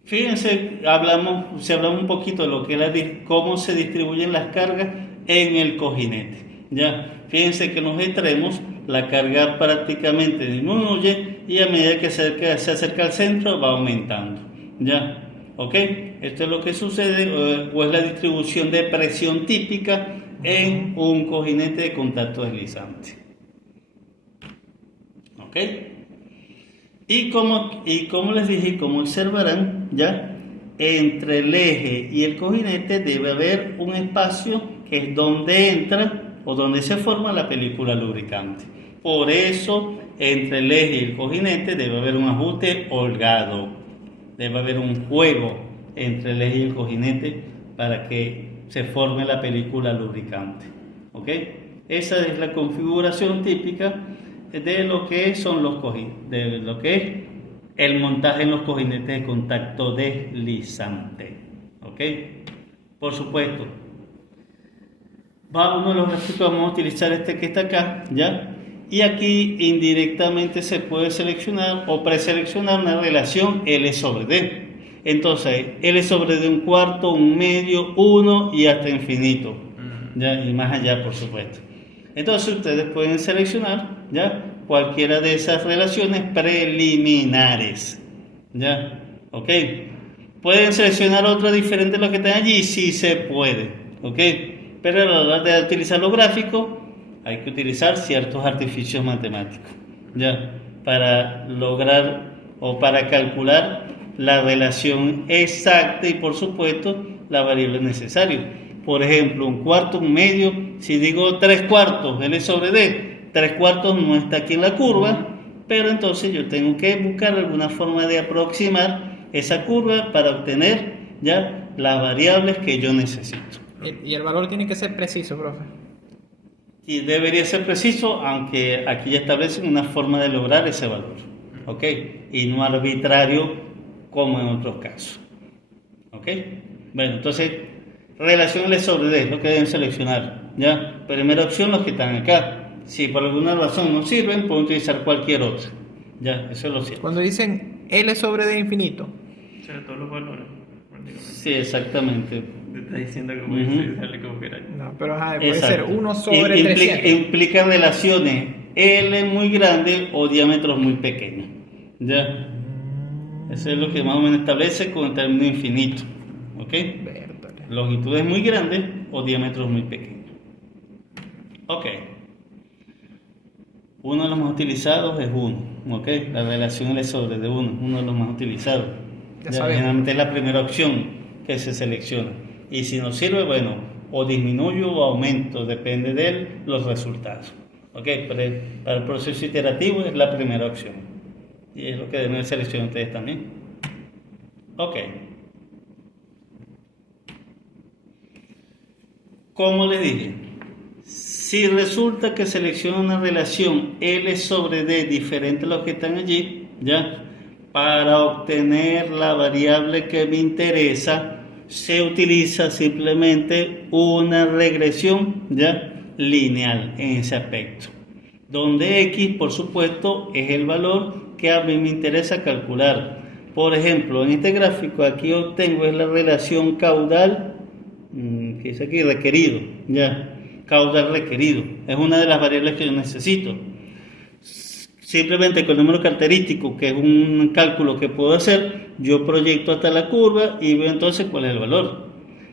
Fíjense, si hablamos un poquito de lo que cómo se distribuyen las cargas en el cojinete. ¿Ya? Fíjense que en los extremos la carga prácticamente disminuye y a medida que se acerca al centro va aumentando. ¿Ya? ¿Ok? Esto es lo que sucede, o es la distribución de presión típica en un cojinete de contacto deslizante. ¿Ok? Y como les dije, como observarán, ya entre el eje y el cojinete debe haber un espacio que es donde entra o donde se forma la película lubricante. Por eso, entre el eje y el cojinete debe haber un ajuste holgado, debe haber un juego entre el eje y el cojinete para que se forme la película lubricante. ¿Ok? Esa es la configuración típica de lo que son los cojinetes, de lo que es el montaje en los cojinetes de contacto deslizante. ¿Ok? Por supuesto, uno de los gráficos vamos a utilizar este que está acá, ¿ya? Y aquí indirectamente se puede seleccionar o preseleccionar una relación L sobre D. Entonces, L sobre D un cuarto, un medio, 1 y hasta infinito, ¿ya? Y más allá, por supuesto. Entonces, ustedes pueden seleccionar, ¿ya? Cualquiera de esas relaciones preliminares, ¿ya? ¿Ok? ¿Pueden seleccionar otra diferente de lo que están allí? Sí se puede, ¿ok? Pero a la hora de utilizar los gráficos, hay que utilizar ciertos artificios matemáticos, ¿ya? Para lograr o para calcular la relación exacta y, por supuesto, la variable necesaria. Por ejemplo, un cuarto, un medio, si digo 3/4, L sobre D, 3/4 no está aquí en la curva, pero entonces yo tengo que buscar alguna forma de aproximar esa curva para obtener ya las variables que yo necesito. Y el valor tiene que ser preciso, profe. Y debería ser preciso, aunque aquí ya establecen una forma de lograr ese valor, ¿ok? Y no arbitrario como en otros casos, ¿ok? Bueno, entonces, relación L sobre D es lo que deben seleccionar, ¿ya? Primera opción, los que están acá. Si por alguna razón no sirven, pueden utilizar cualquier otra, ¿ya? Eso es lo cierto. Cuando dicen L sobre D infinito. O sea, todos los valores, prácticamente. Sí, exactamente. Te está diciendo que puedes utilizarle como quieras. No, pero puede Exacto. ser 1 sobre 300. Implica relaciones L muy grandes o diámetros muy pequeños, ¿ya? Eso es lo que más o menos establece con el término infinito, ¿ok? Vértale. Longitudes muy grandes o diámetros muy pequeños. Ok. Uno de los más utilizados es 1, ¿ok? La relación L sobre D1, uno de los más utilizados. Ya sabemos. Generalmente es la primera opción que se selecciona. Y si no sirve, bueno, o disminuyo o aumento, depende de los resultados. ¿Ok? Pero para el proceso iterativo es la primera opción. Y es lo que deben seleccionar ustedes también. Ok. Como les dije, si resulta que selecciono una relación L sobre D diferente a los que están allí, ¿ya? Para obtener la variable que me interesa, se utiliza simplemente una regresión, ¿ya? Lineal en ese aspecto, donde X, por supuesto, es el valor que a mí me interesa calcular. Por ejemplo, en este gráfico aquí obtengo es la relación caudal, que es aquí requerido, ¿ya? Caudal requerido, es una de las variables que yo necesito. Simplemente con el número característico, que es un cálculo que puedo hacer, yo proyecto hasta la curva y veo entonces cuál es el valor.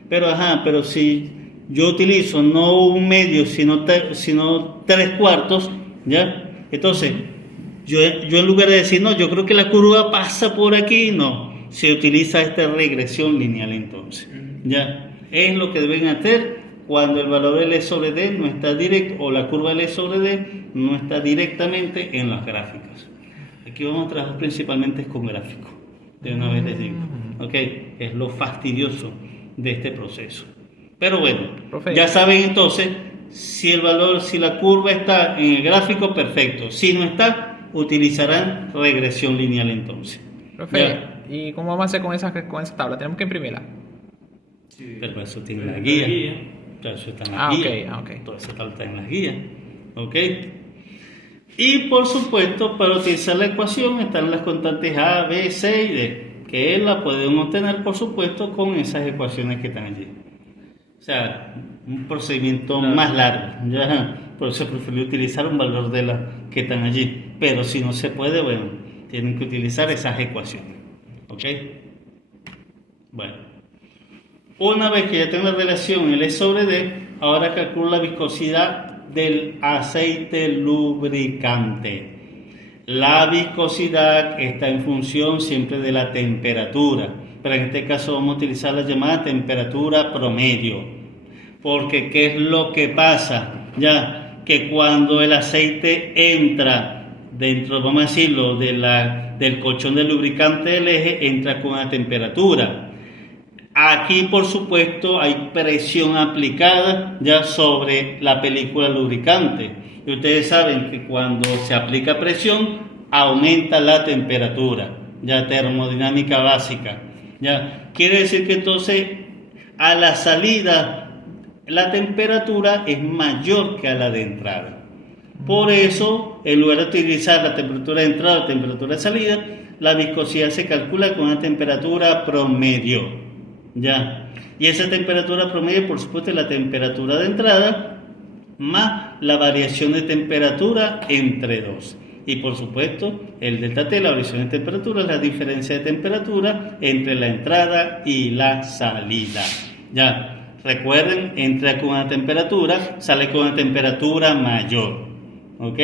Pero si yo utilizo no un medio, sino 3/4, ¿ya? Entonces, yo en lugar de decir, no, yo creo que la curva pasa por aquí, no, se utiliza esta regresión lineal entonces, ¿ya? Es lo que deben hacer cuando el valor L sobre D no está directo, o la curva L sobre D no está directamente en las gráficas. Aquí vamos a trabajar principalmente con gráficos, de una vez les digo, ¿ok? Es lo fastidioso de este proceso. Pero bueno, Profe, ya saben entonces, si la curva está en el gráfico, perfecto. Si no está, utilizarán regresión lineal entonces. profe, Ya. ¿y cómo vamos a hacer con esa tabla? Tenemos que imprimirla. Sí. Pero eso tiene la guía. Todo eso está en la guía. Ok. Todo eso está en las guías. ¿Ok? Y por supuesto, para utilizar la ecuación están las constantes A, B, C y D, que la pueden obtener, por supuesto, con esas ecuaciones que están allí. O sea, un procedimiento más largo. ¿Ya? Por eso prefiero utilizar un valor de las que están allí. Pero si no se puede, bueno, tienen que utilizar esas ecuaciones. ¿Ok? Bueno. Una vez que ya tengo la relación L sobre D, ahora calculo la viscosidad del aceite lubricante. La viscosidad está en función siempre de la temperatura, pero en este caso vamos a utilizar la llamada temperatura promedio. Porque ¿qué es lo que pasa? Ya que cuando el aceite entra dentro, vamos a decirlo, del colchón del lubricante del eje, entra con una temperatura. Aquí, por supuesto, hay presión aplicada ya sobre la película lubricante. Y ustedes saben que cuando se aplica presión, aumenta la temperatura, ya termodinámica básica. Ya quiere decir que entonces a la salida la temperatura es mayor que a la de entrada. Por eso, en lugar de utilizar la temperatura de entrada o temperatura de salida, la viscosidad se calcula con una temperatura promedio. Ya, y esa temperatura promedio, por supuesto, es la temperatura de entrada más la variación de temperatura entre dos. Y por supuesto, el delta T, la variación de temperatura, es la diferencia de temperatura entre la entrada y la salida. Ya, Recuerden, entra con una temperatura, sale con una temperatura mayor. ¿Ok?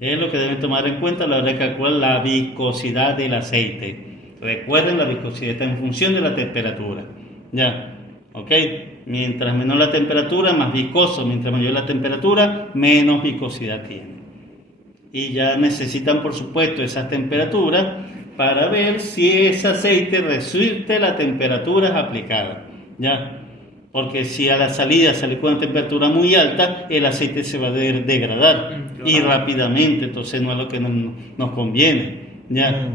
Es lo que deben tomar en cuenta a la hora de calcular la viscosidad del aceite. Recuerden, la viscosidad está en función de la temperatura. ¿Ya? ¿Ok? Mientras menor la temperatura, más viscoso. Mientras mayor la temperatura, menos viscosidad tiene. Y ya necesitan, por supuesto, esas temperaturas para ver si ese aceite resiste las temperaturas aplicadas. ¿Ya? Porque si a la salida sale con una temperatura muy alta, el aceite se va a degradar y rápidamente, entonces no es lo que nos conviene. ¿Ya?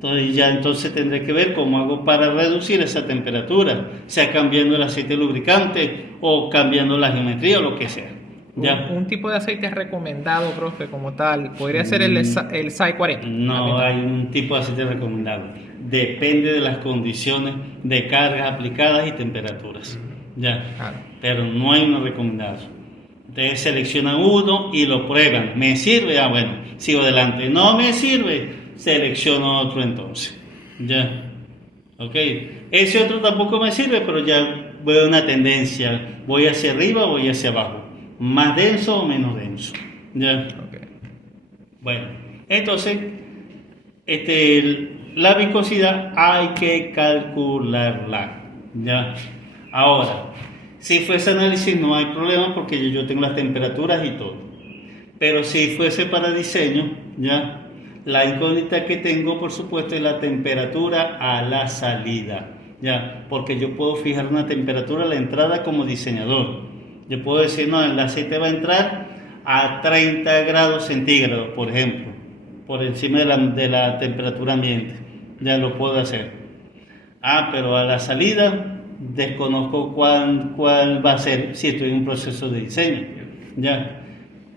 Entonces tendré que ver cómo hago para reducir esa temperatura, sea cambiando el aceite lubricante o cambiando la geometría o lo que sea. ¿Ya? Un tipo de aceite recomendado, profe, como tal, podría ser el SAI 40. No hay un tipo de aceite recomendado. Depende de las condiciones de cargas aplicadas y temperaturas. ¿Ya? Claro. Pero no hay uno recomendado. Ustedes seleccionan uno y lo prueban. ¿Me sirve? Ah, bueno, sigo adelante. ¿No me sirve? Selecciono otro entonces. ¿Ya? ¿Ok? Ese otro tampoco me sirve, pero ya veo una tendencia. ¿Voy hacia arriba o voy hacia abajo? ¿Más denso o menos denso? ¿Ya? Okay. Bueno, entonces, la viscosidad hay que calcularla. ¿Ya? Ahora, si fuese análisis no hay problema porque yo tengo las temperaturas y todo. Pero si fuese para diseño, ¿ya? La incógnita que tengo, por supuesto, es la temperatura a la salida, ¿ya? Porque yo puedo fijar una temperatura a la entrada como diseñador. Yo puedo decir, no, el aceite va a entrar a 30 grados centígrados, por ejemplo, por encima de la temperatura ambiente. Ya lo puedo hacer. Pero a la salida desconozco cuál va a ser si estoy en un proceso de diseño. ¿Ya?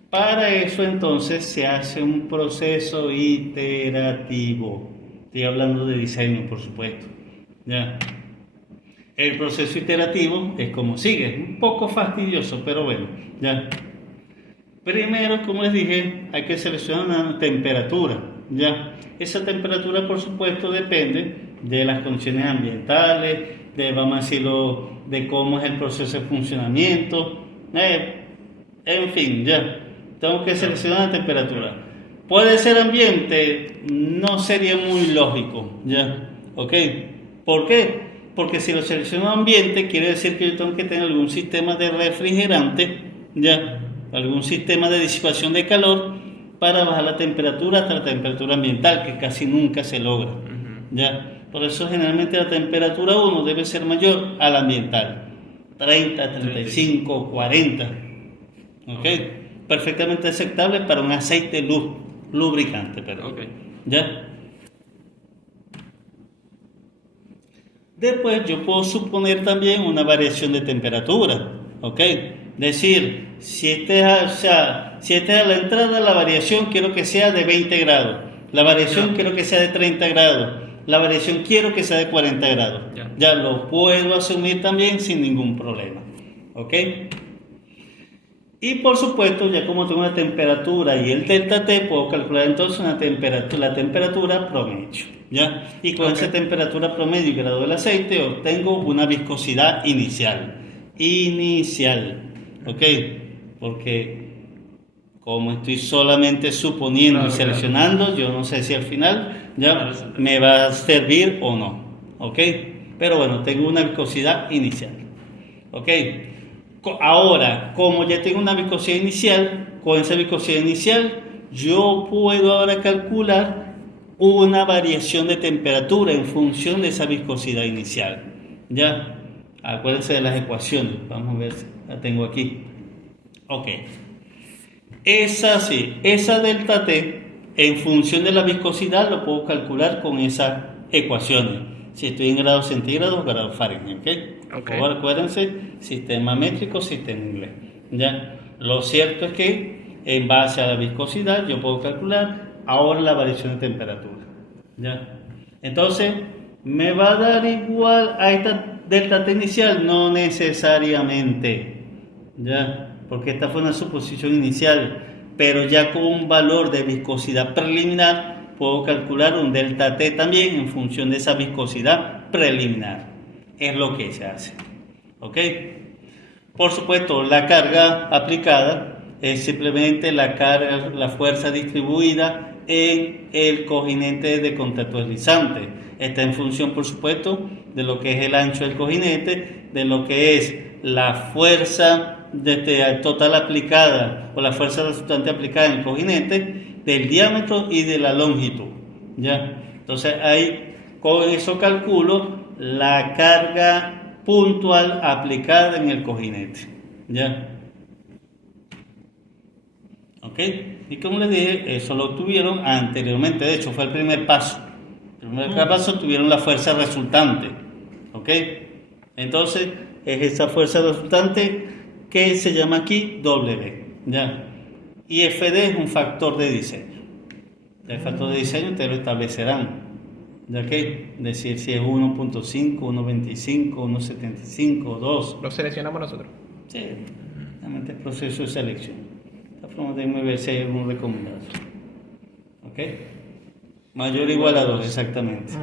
Para eso entonces se hace un proceso iterativo. Estoy hablando de diseño, por supuesto. ¿Ya? El proceso iterativo es como sigue, un poco fastidioso, pero bueno, ¿ya? Primero, como les dije, hay que seleccionar una temperatura, ¿ya? Esa temperatura, por supuesto, depende de las condiciones ambientales, vamos a decirlo, de cómo es el proceso de funcionamiento, en fin, ya. Tengo que seleccionar la temperatura. Puede ser ambiente, no sería muy lógico, ¿ya? ¿Ok? ¿Por qué? Porque si lo selecciono ambiente, quiere decir que yo tengo que tener algún sistema de refrigerante, ¿ya? Algún sistema de disipación de calor para bajar la temperatura hasta la temperatura ambiental, que casi nunca se logra, ¿ya? Por eso generalmente la temperatura 1 debe ser mayor a la ambiental, 30, 35, 40, ¿ok? Perfectamente aceptable para un aceite lubricante, perdón. Okay. ¿Ya? Después yo puedo suponer también una variación de temperatura, ¿ok? Decir, si este es a la entrada, la variación quiero que sea de 20 grados, la variación quiero que sea de 30 grados, la variación quiero que sea de 40 grados. Ya lo puedo asumir también sin ningún problema, ¿ok? Y por supuesto, ya como tengo una temperatura y el delta T, puedo calcular entonces la temperatura promedio, ¿ya? Y con esa temperatura promedio y grado del aceite obtengo una viscosidad inicial, ¿ok? Porque como estoy solamente suponiendo y seleccionando, yo no sé si al final ya me va a servir o no, ¿ok? Pero bueno, tengo una viscosidad inicial, ¿ok? Ahora, como ya tengo una viscosidad inicial, con esa viscosidad inicial, yo puedo ahora calcular una variación de temperatura en función de esa viscosidad inicial. ¿Ya? Acuérdense de las ecuaciones. Vamos a ver si la tengo aquí. Ok. Esa delta T, en función de la viscosidad, lo puedo calcular con esas ecuaciones. Si estoy en grados centígrados, grados Fahrenheit, ¿ok? Por favor, acuérdense, sistema métrico, sistema inglés, ¿ya? Lo cierto es que, en base a la viscosidad, yo puedo calcular ahora la variación de temperatura, ¿ya? Entonces, ¿me va a dar igual a esta delta T inicial? No necesariamente, ¿ya? Porque esta fue una suposición inicial, pero ya con un valor de viscosidad preliminar, puedo calcular un delta T también en función de esa viscosidad preliminar. Es lo que se hace. ¿Ok? Por supuesto, la carga aplicada es simplemente la carga, la fuerza distribuida en el cojinete de contacto deslizante. Está en función, por supuesto, de lo que es el ancho del cojinete, de lo que es la fuerza total aplicada o la fuerza resultante aplicada en el cojinete, del diámetro y de la longitud. ¿Ya? Entonces, ahí con eso calculo la carga puntual aplicada en el cojinete. ¿Ya? ¿Ok? Y como les dije, eso lo tuvieron anteriormente, de hecho fue el primer paso. El primer paso tuvieron la fuerza resultante. ¿Ok? Entonces, es esa fuerza resultante que se llama aquí W. ¿Ya? Y FD es un factor de diseño. El factor de diseño ustedes lo establecerán. ¿Ya qué? Decir si es 1.5, 1.25, 1.75, 2. Lo seleccionamos nosotros. Sí, realmente es proceso de selección. De esta forma déjenme ver si hay algún recomendado. ¿Ok? Mayor o igual a 2, exactamente.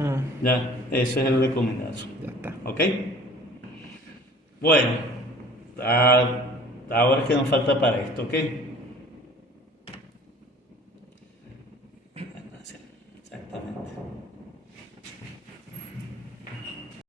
Ya, eso es el recomendado. Ya está. ¿Ok? Bueno, ahora es que nos falta para esto, ¿ok?